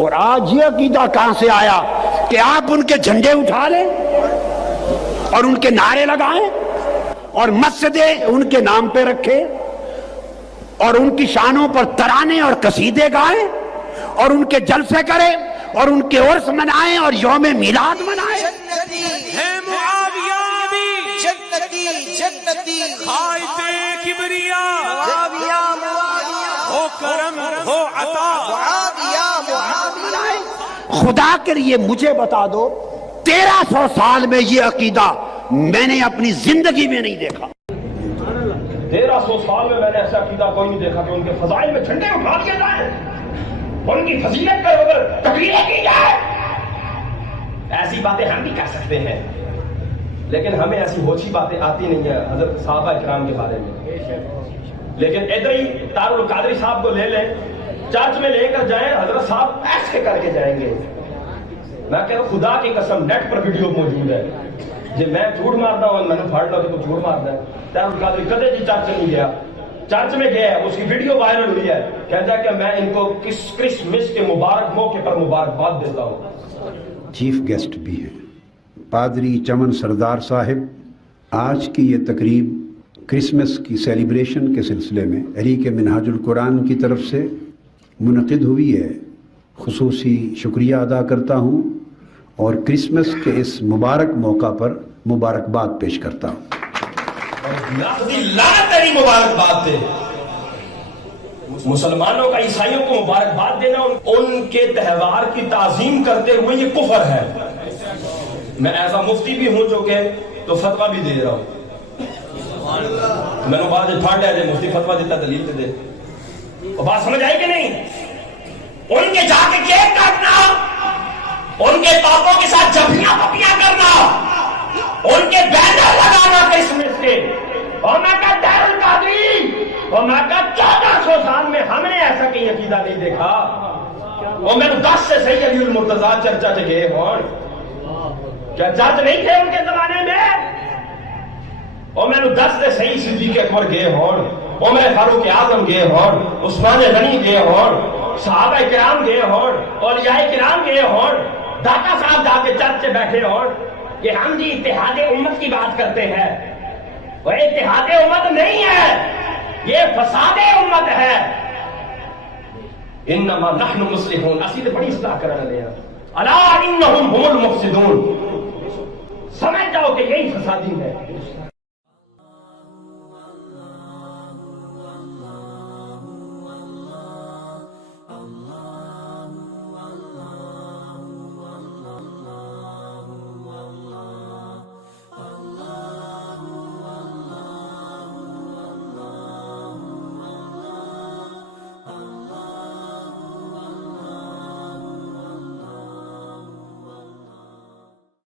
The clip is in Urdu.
اور آج یہ عقیدہ کہاں سے آیا کہ آپ ان کے جھنڈے اٹھا لیں اور ان کے نعرے لگائیں اور مسجدیں ان کے نام پہ رکھیں اور ان کی شانوں پر ترانے اور قصیدے گائیں اور ان کے جلسے کریں اور ان کے عرس منائیں اور یوم میلاد منائیں؟ ہے معاویہ بھی جنتی جنتی خائف کبریا ہو کرم ہو عطا خدا کے لیے مجھے بتا دو 1300 سال میں یہ عقیدہ میں نے اپنی زندگی میں نہیں دیکھا. 1300 سال میں نے ایسا عقیدہ کوئی نہیں دیکھا کہ ان کے فضائل میں جھنڈے اٹھا دیے جائیں اور ان کی فضیلت پر اگر تقریریں کی جائے. ایسی باتیں ہم بھی کر سکتے ہیں لیکن ہمیں ایسی ہوچی باتیں آتی نہیں ہیں حضرت صحابہ کرام کے بارے میں. لیکن ادھر ہی تار القادری صاحب کو لے لیں, چرچ میں لے کر جائیں, حضرت صاحب ایسے کر کے جائیں گے. میں کہہ رہا ہوں خدا کی قسم نیٹ پر ویڈیو موجود ہے, جی میں جھوٹ مارتا ہوں میں نے پھاڑ لا تو جھوٹ مارتا ہے. تار القادری کدے جی چرچ نہیں گیا, چرچ میں گیا ہے, اس کی ویڈیو وائرل ہوئی ہے, کہتا ہے کہ میں ان کو کرسمس کے مبارک موقع پر مبارکباد دیتا ہوں. چیف گیسٹ بھی ہیں پادری چمن سردار صاحب. آج کی یہ تقریب کرسمس کی سیلیبریشن کے سلسلے میں حریک منہاج القرآن کی طرف سے منعقد ہوئی ہے. خصوصی شکریہ ادا کرتا ہوں اور کرسمس کے اس مبارک موقع پر مبارکباد پیش کرتا ہوں. مبارکباد دے مسلمانوں کا عیسائیوں کو مبارکباد دینا ان کے تہوار کی تعظیم کرتے ہوئے یہ کفر ہے. میں ایسا مفتی بھی ہوں جو کہ تو فتویٰ بھی دے رہا ہوں. میں نے بات پھاڑ لیا جائے مفتی فتویٰ دیتا دلیل دے. اور بات سمجھ آئی کہ نہیں؟ ان کے جا کے کیک کاٹنا, ان کے پاپوں کے ساتھ جھپیاں پپیاں کرنا, ان کے بینر لگانا کرسمس کے, اور میں کہا دار القادری, اور میں کہا 1400 سال میں ہم نے ایسا کہیں عقیدہ نہیں دیکھا. اور میں 10 سے صحیح علی المرتضیٰ چرچا سے گئے ہوں, کیا چرچ نہیں تھے ان کے زمانے میں؟ اور میں 10 سے صحیح صدیق اکبر گئے ہوں, عمر فاروق اعظم گئے ہوں, عثمان غنی گئے ہوں, صحابہ کرام گئے ہوں, اولیاء کرام گئے ہوں. داتا صاحب جا کے چرچ سے بیٹھے ہوں کہ ہم جی اتحاد امت کی بات کرتے ہیں. وہ اتحاد امت نہیں ہے, یہ فساد امت ہے. انما نحن مصلحون, اسی تے بڑی اصلاح کرنے لے الا انہم هم المفسدون. سمجھ جاؤ کہ یہی فسادی ہے.